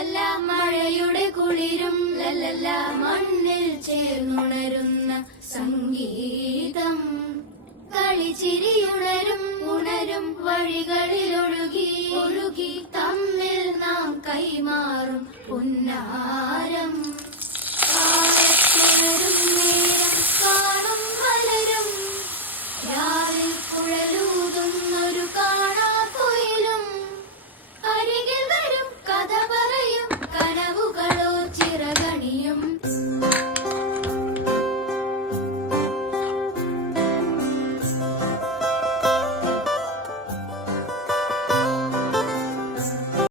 ലല്ലല്ല മഴയുടെ കുളിരും ലല്ലല്ല മണ്ണിൽ ചേർന്നുണരുന്ന സംഗീതം കളിച്ചിരിയുണരും ഉണരും വഴികളിൽ ഒഴുകി ഒഴുകി തമ്മിൽ നാം കൈമാറും പുന്നാരം കാലത്തുണരും നേരം